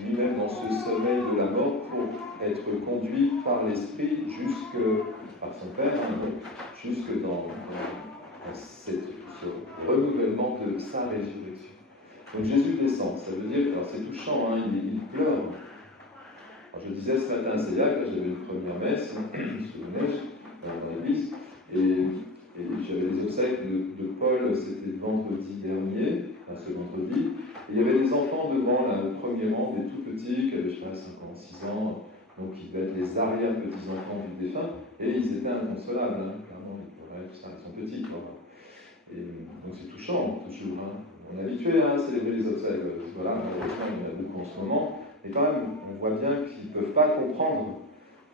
lui-même dans ce sommeil de la mort pour être conduit par l'Esprit par son Père, jusque dans ce renouvellement de sa résurrection. Donc Jésus descend, ça veut dire, alors c'est touchant, il pleure. Alors je disais ce matin à Céliac, j'avais une première messe, vous vous souvenez, dans l'église, et j'avais les obsèques de Paul, c'était vendredi dernier, ce vendredi, et il y avait des enfants devant, là, au premier rang, des tout petits, qui avaient, je sais pas, 5 ans, 6 ans, donc ils devaient être les arrière-petits-enfants du défunt, et ils étaient inconsolables, clairement, ils pleuraient, tout ça, ils sont petits, quoi. Et donc c'est touchant, toujours. On est habitué à célébrer les obsèques, voilà, malheureusement, il y en a beaucoup en ce moment, et quand même, on voit bien qu'ils ne peuvent pas comprendre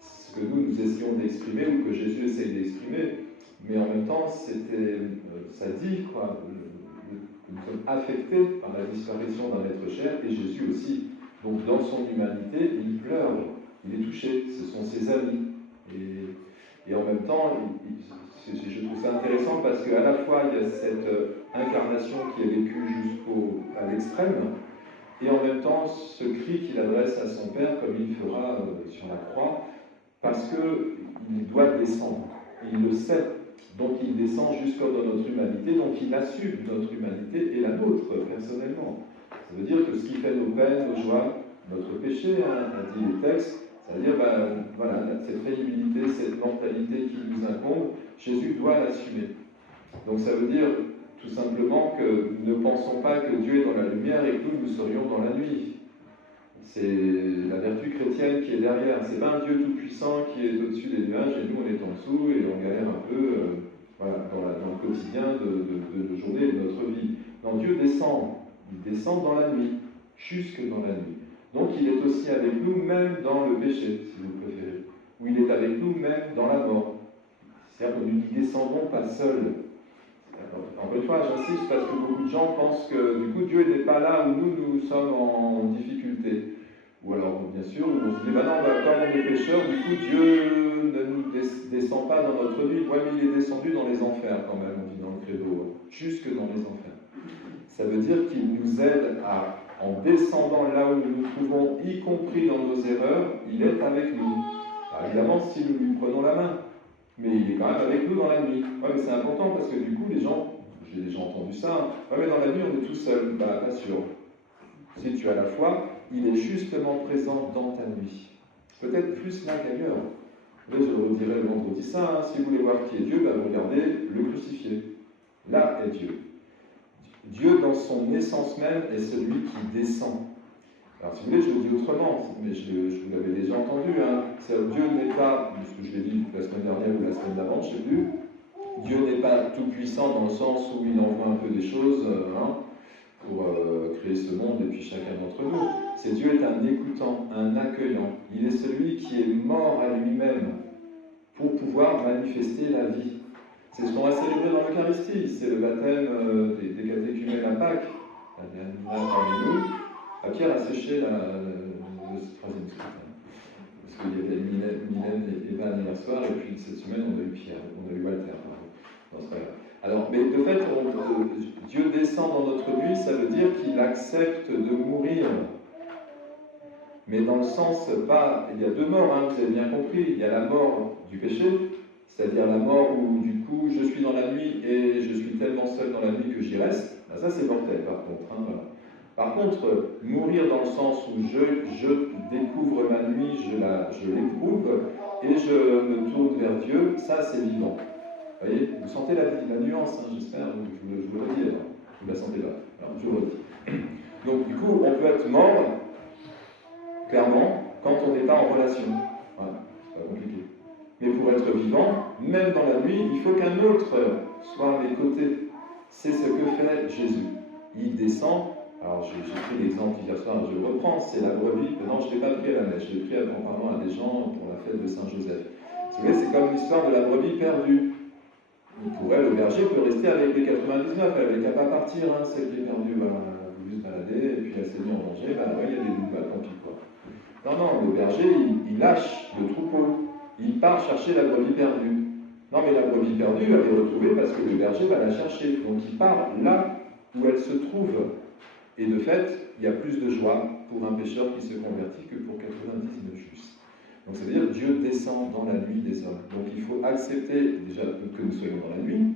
ce que nous essayons d'exprimer, ou que Jésus essaye d'exprimer, mais en même temps, ça dit, quoi, que nous sommes affectés par la disparition d'un être cher, et Jésus aussi. Donc dans son humanité, il pleure, il est touché, ce sont ses amis. Et en même temps, je trouve ça intéressant parce qu'à la fois, il y a cette incarnation qui est vécue à l'extrême, et en même temps, ce cri qu'il adresse à son Père, comme il fera sur la croix, parce qu'il doit descendre. Il le sait. Donc il descend jusqu'à dans notre humanité, donc il assume notre humanité et la nôtre, personnellement. Ça veut dire que ce qui fait nos peines, nos joies, notre péché, a dit les textes, ça veut dire, voilà, cette pénibilité, cette mortalité qui nous incombe, Jésus doit l'assumer. Donc ça veut dire tout simplement que ne pensons pas que Dieu est dans la lumière et que nous serions dans la nuit. C'est la vertu chrétienne qui est derrière. C'est pas un Dieu tout-puissant qui est au-dessus des nuages et nous on est en dessous et on galère un peu dans le quotidien de nos journées et de notre vie. Non, Dieu descend. Il descend dans la nuit, jusque dans la nuit. Donc il est aussi avec nous même dans le péché, si vous préférez. Ou il est avec nous même dans la mort. C'est-à-dire que nous ne descendons pas seuls. Encore une fois, j'insiste parce que beaucoup de gens pensent que du coup Dieu n'est pas là où nous sommes en difficulté. Ou alors, bien sûr, on se dit, non, comme on est pécheurs, du coup Dieu ne nous descend pas dans notre nuit. Oui, mais il est descendu dans les enfers quand même, on dit dans le credo, jusque dans les enfers. Ça veut dire qu'il nous aide en descendant là où nous nous trouvons, y compris dans nos erreurs, il est avec nous. Alors, évidemment, si nous lui prenons la main. Mais il est quand même avec nous dans la nuit. Ouais, mais c'est important parce que du coup, les gens, j'ai déjà entendu ça, ouais, mais dans la nuit, on est tout seul. Bah, pas sûr. Si tu as la foi, il est justement présent dans ta nuit. Peut-être plus là qu'ailleurs. Là, je le redirai le vendredi saint, si vous voulez voir qui est Dieu, bah, regardez le crucifié. Là est Dieu. Dieu, dans son essence même, est celui qui descend. Alors, si vous voulez, je le dis autrement, mais je vous l'avais déjà entendu. Dieu n'est pas, ce que je l'ai dit la semaine dernière ou la semaine d'avant, je ne sais plus, Dieu n'est pas tout-puissant dans le sens où il envoie un peu des choses pour créer ce monde et puis chacun d'entre nous. C'est Dieu est un écoutant, un accueillant. Il est celui qui est mort à lui-même pour pouvoir manifester la vie. C'est ce qu'on va célébrer dans l'Eucharistie, c'est le baptême des catéchumènes à Pâques. La dernière parmi nous. Pierre a séché le troisième scrutin. Parce qu'il y avait Mylène et Evan hier soir, et puis cette semaine, on a eu Pierre, on a eu Walter. Non, c'est pas grave. Alors, mais de fait, Dieu descend dans notre nuit, ça veut dire qu'il accepte de mourir. Mais dans le sens, il y a deux morts, vous avez bien compris. Il y a la mort du péché, c'est-à-dire la mort où, du coup, je suis dans la nuit et je suis tellement seul dans la nuit que j'y reste. Ben, ça, c'est mortel, par contre. Voilà. Par contre, mourir dans le sens où je découvre ma nuit, je l'éprouve, et je me tourne vers Dieu, ça c'est vivant. Vous voyez, vous sentez la nuance, j'espère, je vous le redis alors. Vous la sentez pas. Alors je vous le redis. Donc du coup, on peut être mort, clairement, quand on n'est pas en relation. Voilà, c'est pas compliqué. Mais pour être vivant, même dans la nuit, il faut qu'un autre soit à mes côtés. C'est ce que fait Jésus. Il descend. Alors, j'ai pris l'exemple hier soir, je le reprends, c'est la brebis. Non, je ne l'ai pas pris à la messe, je l'ai pris en parlant à des gens pour la fête de Saint-Joseph. Vous savez, c'est comme l'histoire de la brebis perdue. Le berger peut rester avec les 99, elle n'a qu'à pas partir, celle qui est perdue, elle a voulu se balader, et puis elle s'est mise en danger, il y a des loups, tant pis quoi. Non, le berger, il lâche le troupeau, il part chercher la brebis perdue. Non, mais la brebis perdue, elle est retrouvée parce que le berger va la chercher, donc il part là où elle se trouve. Et de fait, il y a plus de joie pour un pécheur qui se convertit que pour 99 justes. Donc ça veut dire que Dieu descend dans la nuit des hommes. Donc il faut accepter déjà que nous soyons dans la nuit,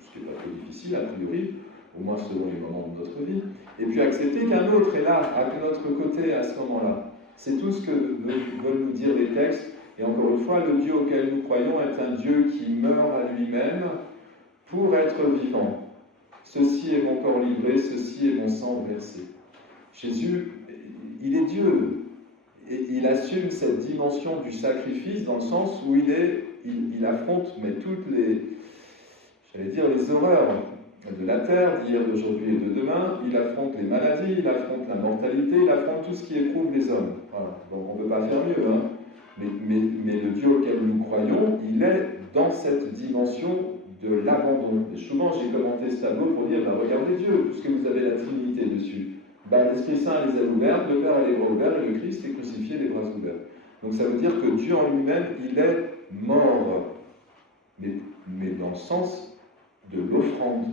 ce qui n'est pas trop difficile a priori, au moins selon les moments de notre vie, et puis accepter qu'un autre est là, à notre côté à ce moment-là. C'est tout ce que veulent nous dire les textes. Et encore une fois, le Dieu auquel nous croyons est un Dieu qui meurt à lui-même pour être vivant. Ceci est mon corps livré, ceci est mon sang versé. Jésus, il est Dieu. Et il assume cette dimension du sacrifice dans le sens où il affronte toutes les horreurs de la terre, d'hier, d'aujourd'hui et de demain. Il affronte les maladies, il affronte la mortalité, il affronte tout ce qui éprouve les hommes. Voilà. Donc on ne peut pas faire mieux, hein. Mais le Dieu auquel nous croyons, il est dans cette dimension de l'abandon. Et souvent, j'ai commenté ce tableau pour dire, regardez Dieu, puisque vous avez la Trinité dessus. L'Esprit Saint a les ailes ouvertes, le Père a les bras ouverts, et le Christ est crucifié, les bras ouverts. Donc ça veut dire que Dieu en lui-même, il est mort. Mais dans le sens de l'offrande.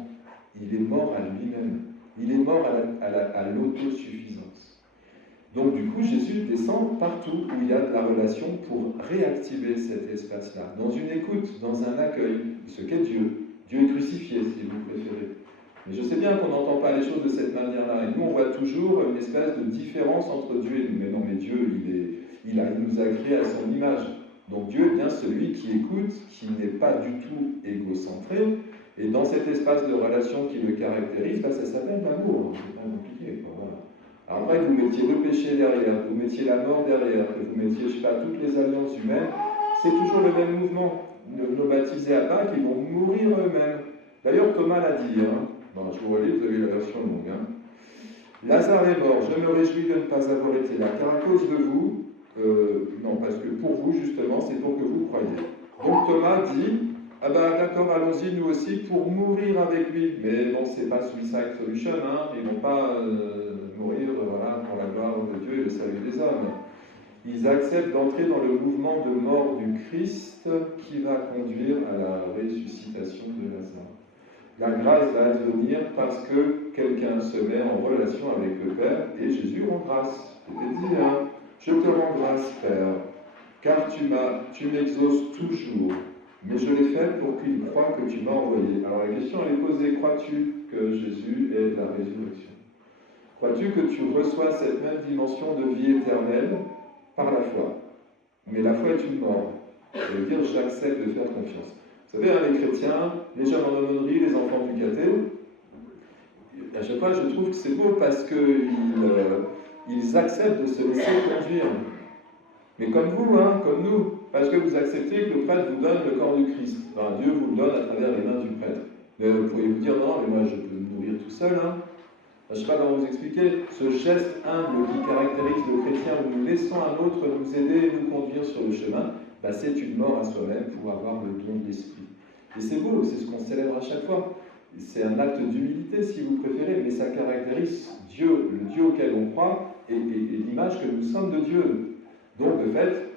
Il est mort à lui-même. Il est mort à l'autosuffisance. Donc du coup, Jésus descend partout où il y a de la relation pour réactiver cet espace-là, dans une écoute, dans un accueil, ce qu'est Dieu. Dieu est crucifié, si vous préférez. Mais je sais bien qu'on n'entend pas les choses de cette manière-là. Et nous, on voit toujours une espèce de différence entre Dieu et nous. Mais non, mais Dieu, il nous a créés à son image. Donc Dieu est bien celui qui écoute, qui n'est pas du tout égocentré. Et dans cet espace de relation qui le caractérise, ça s'appelle l'amour. C'est pas compliqué, quoi. Voilà. Alors après, que vous mettiez le péché derrière, que vous mettiez la mort derrière, que vous mettiez, je sais pas, toutes les alliances humaines, c'est toujours le même mouvement. Nos baptisés à Pâques, ils vont mourir eux-mêmes. D'ailleurs, Thomas l'a dit, hein. Bon, je vous relis, vous avez la version longue. Hein. Lazare est mort, je me réjouis de ne pas avoir été là, car à cause de vous, non, parce que pour vous, justement, c'est pour que vous croyiez. Donc Thomas dit, ah ben d'accord, allons-y nous aussi pour mourir avec lui. Mais bon, c'est pas suicide solution, hein. Ils ne vont pas mourir voilà, pour la gloire de Dieu et le salut des hommes. Ils acceptent d'entrer dans le mouvement de mort du Christ qui va conduire à la ressuscitation de Lazare. La grâce va advenir parce que quelqu'un se met en relation avec le Père et Jésus rend grâce. C'était dit, hein, je te rends grâce, Père, car tu m'exauces toujours, mais je l'ai fait pour qu'il croie que tu m'as envoyé. Alors la question elle est posée, crois-tu que Jésus est la résurrection? Crois-tu que tu reçois cette même dimension de vie éternelle par la foi? Mais la foi est une mort. Ça veut dire j'accepte de faire confiance. Vous savez, hein, les chrétiens, les jeunes en aumônerie, les enfants du caté, à chaque fois je trouve que c'est beau parce qu'ils acceptent de se laisser conduire. Mais comme vous, hein, comme nous, parce que vous acceptez que le prêtre vous donne le corps du Christ. Enfin, Dieu vous le donne à travers les mains du prêtre. Mais vous pourriez vous dire, non, mais moi je peux me nourrir tout seul. Hein. Je ne sais pas comment vous expliquer. Ce geste humble qui caractérise le chrétien où nous laissons un autre nous aider et nous conduire sur le chemin, c'est une mort à soi-même pour avoir le don de l'esprit. Et c'est beau, c'est ce qu'on célèbre à chaque fois. C'est un acte d'humilité, si vous préférez, mais ça caractérise Dieu, le Dieu auquel on croit, et l'image que nous sommes de Dieu. Donc, de fait,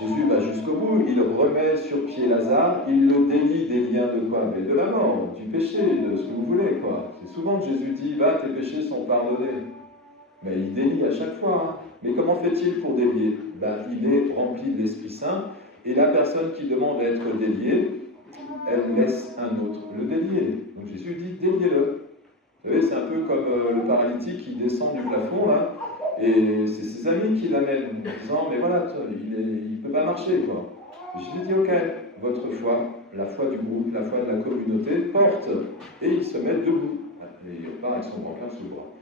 Jésus va jusqu'au bout, il remet sur pied Lazare, il le délie des liens de quoi? Mais de la mort, du péché, de ce que vous voulez, quoi. C'est souvent que Jésus dit, va, tes péchés sont pardonnés. Mais il délie à chaque fois. Hein. Mais comment fait-il pour délier? Il est rempli de l'Esprit Saint, et la personne qui demande à être déliée, elle laisse un autre le délier. Donc Jésus dit, déliez-le. Vous savez, c'est un peu comme le paralytique qui descend du plafond, là, et c'est ses amis qui l'amènent, en disant, mais voilà, il ne peut pas marcher, quoi. Et Jésus dit, ok, votre foi, la foi du groupe, la foi de la communauté, porte, et il se met debout. Et il repart avec son brancard sous le bras.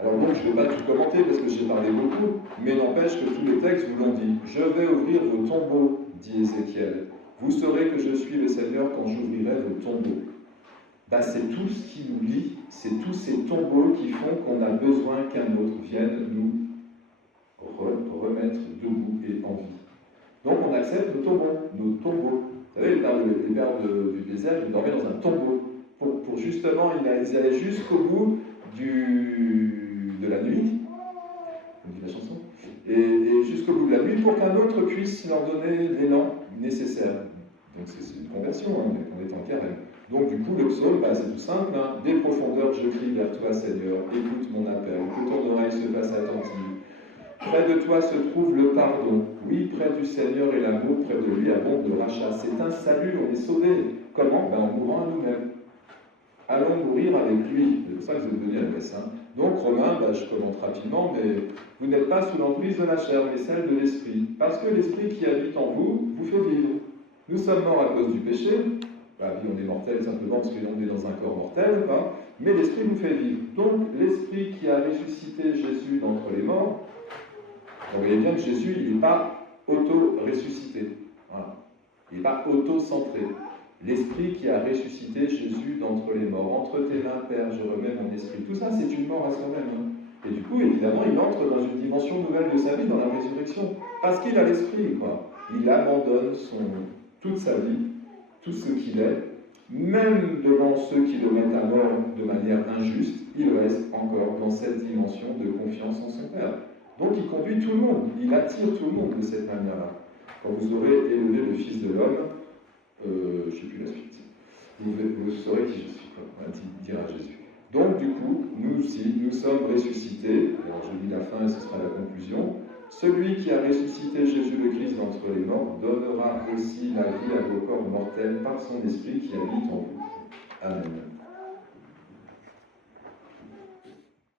Alors donc, je ne vais pas tout commenter parce que j'ai parlé beaucoup, mais n'empêche que tous les textes vous l'ont dit. Je vais ouvrir vos tombeaux, dit Ézéchiel. Vous saurez que je suis le Seigneur quand j'ouvrirai vos tombeaux. C'est tout ce qui nous lie, c'est tous ces tombeaux qui font qu'on a besoin qu'un autre vienne nous remettre debout et en vie. Donc on accepte nos tombeaux. Vous savez, les pères du désert, ils dormaient dans un tombeau. Pour justement, ils allaient jusqu'au bout de la nuit, on dit la chanson, et jusqu'au bout de la nuit pour qu'un autre puisse leur donner l'élan nécessaire. Donc c'est une conversion, hein, on est en carême. Donc du coup, le psaume, c'est tout simple. Hein. Des profondeurs, je crie vers toi, Seigneur. Écoute mon appel, que ton oreille se fasse attentive. Près de toi se trouve le pardon. Oui, près du Seigneur et l'amour, près de lui abonde le rachat. C'est un salut, on est sauvé. Comment? En mourant à nous-mêmes. Allons mourir avec lui. C'est pour ça que vous êtes venus à la messe. Hein. Donc, Romains, je commente rapidement, mais vous n'êtes pas sous l'emprise de la chair, mais celle de l'esprit. Parce que l'esprit qui habite en vous, vous fait vivre. Nous sommes morts à cause du péché. On est mortel simplement parce qu'on est dans un corps mortel, mais l'esprit nous fait vivre. Donc, l'esprit qui a ressuscité Jésus d'entre les morts, vous voyez bien que Jésus, il n'est pas auto-ressuscité. Voilà. Il n'est pas auto-centré. L'esprit qui a ressuscité Jésus d'entre les morts. Entre tes mains, Père, je remets mon esprit. Tout ça, c'est une mort à soi-même. Hein. Et du coup, évidemment, il entre dans une dimension nouvelle de sa vie, dans la résurrection. Parce qu'il a l'esprit, Il abandonne toute sa vie, tout ce qu'il est. Même devant ceux qui le mettent à mort de manière injuste, il reste encore dans cette dimension de confiance en son Père. Donc il conduit tout le monde, il attire tout le monde de cette manière-là. Quand vous aurez élevé le Fils de l'homme, je ne sais plus la suite, vous saurez qui je suis, dira Jésus. Donc du coup, nous aussi, nous sommes ressuscités, alors je lis la fin et ce sera la conclusion. Celui qui a ressuscité Jésus le Christ d'entre les morts donnera aussi la vie à vos corps mortels par son esprit qui habite en vous. Amen.